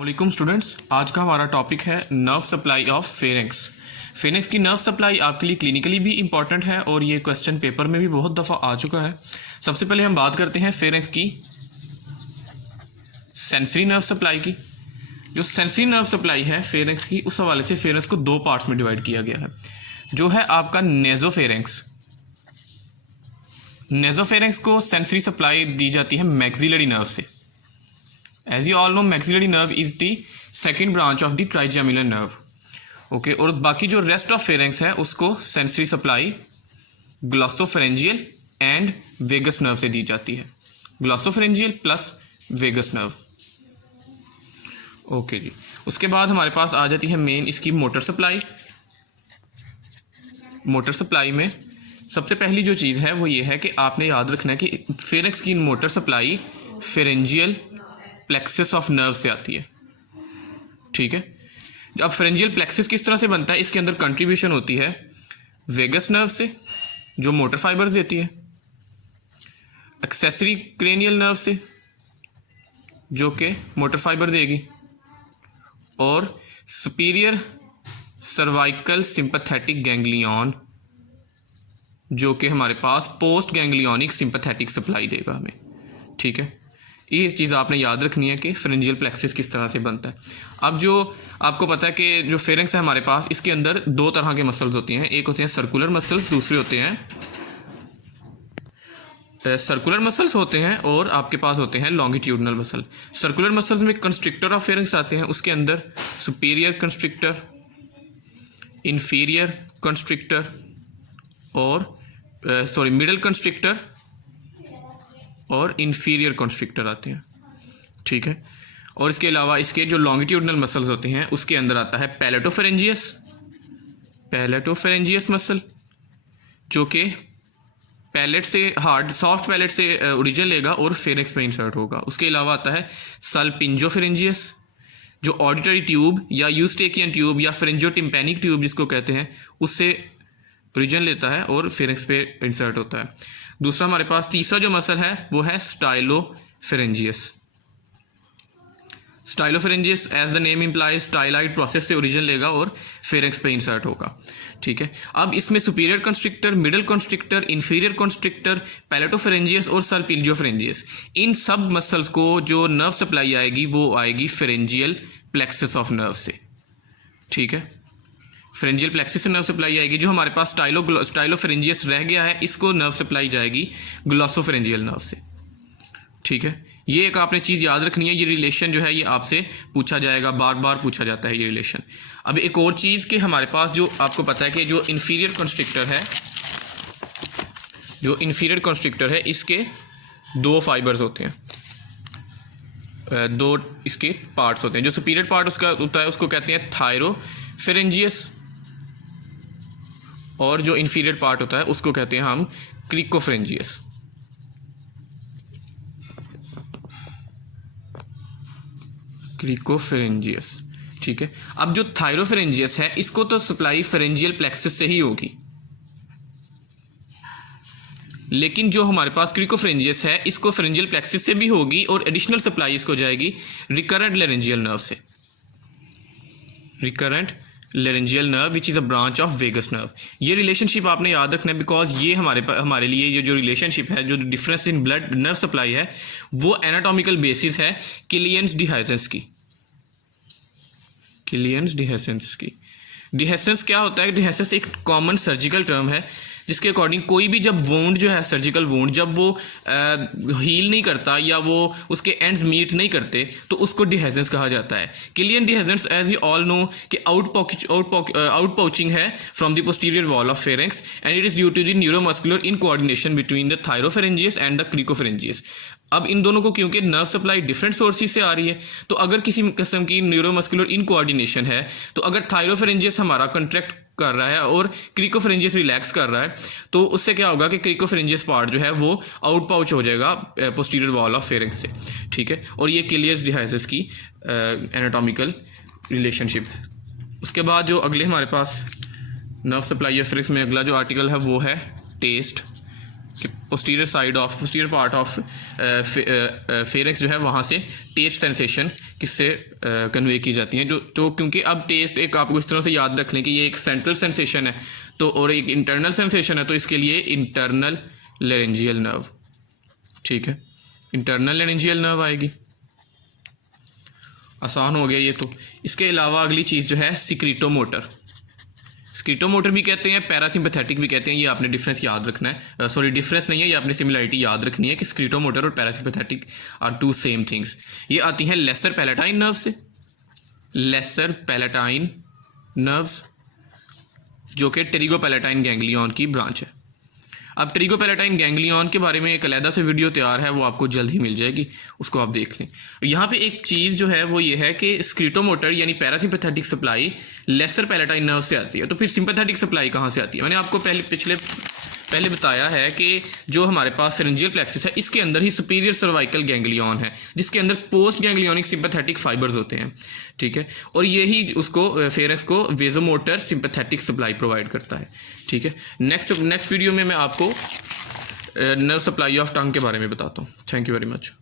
वालेकुम स्टूडेंट्स, आज का हमारा टॉपिक है nerve supply of pharynx. Pharynx की नर्व सप्लाई आपके लिए क्लिनिकली भी इंपॉर्टेंट है और ये क्वेश्चन पेपर में भी बहुत दफ़ा आ चुका है। सबसे पहले हम बात करते हैं फेरेंक्स की सेंसरी नर्व सप्लाई की। जो सेंसरी नर्व सप्लाई है फेरेंक्स की, उस हवाले से फेरेंक्स को दो पार्ट्स में डिवाइड किया गया है। जो है आपका नेजोफेरेंक्स, नेजोफेरेंक्स को सेंसरी सप्लाई दी जाती है मैक्सिलरी नर्व से। As you all know, maxillary nerve is the second branch of the trigeminal nerve. Okay, और बाकी जो रेस्ट ऑफ फेरेंक्स है उसको sensory supply glossopharyngeal and vagus nerve से दी जाती है। Glossopharyngeal plus vagus nerve. Okay जी, उसके बाद हमारे पास आ जाती है मेन इसकी मोटर सप्लाई। मोटर सप्लाई में सबसे पहली जो चीज़ है वो ये है कि आपने याद रखना है कि फेरेंक्स की motor supply pharyngeal plexus of nerve से आती है। ठीक है, अब फेरेंजियल प्लेक्सस किस तरह से बनता है, इसके अंदर कंट्रीब्यूशन होती है वेगस नर्व से जो मोटर फाइबर्स देती है, एक्सेसरी क्रेनियल नर्व से जो कि मोटर फाइबर देगी, और सुपीरियर सर्वाइकल सिंपैथेटिक गैंग्लियन जो कि हमारे पास पोस्ट गैंग्लियोनिक सिंपैथेटिक सप्लाई देगा हमें। ठीक है, ये चीज़ आपने याद रखनी है कि फेरेंजियल प्लेक्सस किस तरह से बनता है। अब जो आपको पता है कि जो फेरेंक्स है हमारे पास, इसके अंदर दो तरह के मसल्स होती हैं। एक होते हैं सर्कुलर मसल्स, दूसरे होते हैं सर्कुलर मसल्स होते हैं, और आपके पास होते हैं लॉन्गिट्यूडनल मसल। सर्कुलर मसल्स में कंस्ट्रिक्टर ऑफ फेरेंक्स आते हैं, उसके अंदर सुपीरियर कंस्ट्रिक्टर, इन्फीरियर कंस्ट्रिक्टर और मिडल कंस्ट्रिक्टर और इन्फीरियर कंस्ट्रिक्टर आते हैं। ठीक है, और इसके अलावा इसके जो लॉन्गिट्यूडनल मसल्स होते हैं उसके अंदर आता है पैलेटोफेरेंजियस मसल जो कि पैलेट से सॉफ्ट पैलेट से ओरिजिन लेगा और फेरेंक्स में इंसर्ट होगा। उसके अलावा आता है सल्पिंजोफेरेंजियस जो ऑडिटरी ट्यूब या यूस्टेकियन ट्यूब या फेरेंजियोटिम्पैनिक ट्यूब जिसको कहते हैं उससे ओरिजिन लेता है और फेरेंक्स पे इंसर्ट होता है। दूसरा हमारे पास तीसरा जो मसल है वो है stylopharyngeus. Stylopharyngeus as the name implies styloid process से ओरिजिन लेगा और फेरेंक्स पे इंसर्ट होगा। ठीक है, अब इसमें superior constrictor, middle constrictor, inferior constrictor, palatopharyngeus और सल्पिंजियोफेरेंजियस, इन सब मसल्स को जो नर्व सप्लाई आएगी वो आएगी फेरेंजियल प्लेक्सस ऑफ नर्व से। ठीक है, फेरेंजियल प्लेक्सस से नर्व सप्लाई आएगी। जो हमारे पास स्टाइलोफेरेंजियस रह गया है इसको नर्व सप्लाई जाएगी ग्लॉसोफेरेंजियल नर्व से। ठीक है, ये एक आपने चीज़ याद रखनी है। ये रिलेशन जो है ये आपसे पूछा जाएगा, बार बार पूछा जाता है ये रिलेशन। अब एक और चीज़ कि हमारे पास जो आपको पता है कि जो इन्फीरियर कंस्ट्रिक्टर है इसके दो फाइबर्स होते हैं, दो इसके पार्ट्स होते हैं। जो सुपीरियर पार्ट उसका होता है उसको कहते हैं थायरोफेरेंजियस, और जो इन्फीरियर पार्ट होता है उसको कहते हैं हम क्रिकोफेरेंजियस। ठीक है, अब जो थायरोफेरेंजियस है इसको तो सप्लाई फेरेंजियल प्लेक्सस से ही होगी, लेकिन जो हमारे पास क्रिकोफेरेंजियस है इसको फेरेंजियल प्लेक्सस से भी होगी और एडिशनल सप्लाई इसको जाएगी रिकरेंट लेरेंजियल नर्व से। Recurrent laryngeal nerve which is a branch of vagus nerve. ये रिलेशनशिप आपने याद रखना है, बिकॉज ये हमारे लिए ये जो रिलेशनशिप है, जो difference in blood nerve supply है, वो एनाटॉमिकल बेसिस है किलियंस डिहाइसेंस की। डिहाइसेंस क्या होता है? डिहाइसेंस एक कॉमन सर्जिकल टर्म है जिसके अकॉर्डिंग कोई भी जब वुंड जो है, सर्जिकल वुंड, जब वो हील नहीं करता या वो उसके एंड्स मीट नहीं करते तो उसको डिहाइसेंस कहा जाता है। Killian dehiscence as you all know कि आउट पाउचिंग है from the posterior wall of pharynx and it is due to the neuromuscular incoordination between the thyropharyngeus and the cricopharyngeus. अब इन दोनों को क्योंकि नर्व सप्लाई डिफरेंट सोर्सेज से आ रही है, तो अगर किसी किस्म की न्यूरोमस्कुलर इन कोऑर्डिनेशन है, तो अगर थायरोफेरेंजियस हमारा कंट्रैक्ट कर रहा है और क्रिकोफेरेंजियस रिलैक्स कर रहा है, तो उससे क्या होगा कि क्रिकोफेरेंजियस पार्ट जो है वो आउट पाउच हो जाएगा पोस्टीरियर वॉल ऑफ फेरेंक्स से। ठीक है, और ये किलियस डिहाइसेस की एनाटॉमिकल रिलेशनशिप है। उसके बाद जो अगले हमारे पास नर्व सप्लाई फेरेंक्स में अगला जो आर्टिकल है वो है test. Posterior part of pharynx जो है वहाँ से टेस्ट सेंसेशन किससे कन्वे की जाती हैं। जो तो क्योंकि अब टेस्ट एक आपको इस तरह से याद रख लें कि ये एक सेंट्रल सेंसेशन है तो और एक इंटरनल सेंसेशन है, तो इसके लिए इंटरनल लेरेंजियल नर्व, ठीक है, इंटरनल लेरेंजियल नर्व आएगी। आसान हो गया ये तो। इसके अलावा अगली चीज़ जो है सिक्रीटोमोटर, स्कीटोमोटर भी कहते हैं, पैरासिम्पैथेटिक भी कहते हैं। ये आपने डिफरेंस याद रखना है, सॉरी डिफरेंस नहीं है, ये आपने सिमिलरिटी याद रखनी है कि स्कीटोमोटर और parasympathetic are two same things. ये आती हैं लेसर पैलेटाइन नर्व से, लेसर पैलेटाइन नर्व्स जो कि टेरिगोपैलेटाइन गैंग्लियन की ब्रांच है। अब टेरिगोपैलेटाइन गैंग्लियन के बारे में एक अलग से वीडियो तैयार है, वो आपको जल्द ही मिल जाएगी, उसको आप देख लें। यहाँ पे एक चीज़ जो है वो ये है कि स्क्रीटोमोटर यानी parasympathetic supply lesser palatine nerve से आती है। तो फिर सिंपैथेटिक सप्लाई कहाँ से आती है? मैंने आपको पहले बताया है कि जो हमारे पास फेरेंजियल प्लेक्सस है इसके अंदर ही सुपीरियर सर्वाइकल गैंग्लियन है जिसके अंदर पोस्ट गैंग्लियोनिक सिंपैथेटिक फाइबर्स होते हैं, ठीक है, और यही उसको फेरेंस को वेजोमोटर सिंपैथेटिक सप्लाई प्रोवाइड करता है, ठीक है। नेक्स्ट वीडियो में मैं आपको नर्व सप्लाई ऑफ टंग के बारे में बताता हूँ। Thank you very much.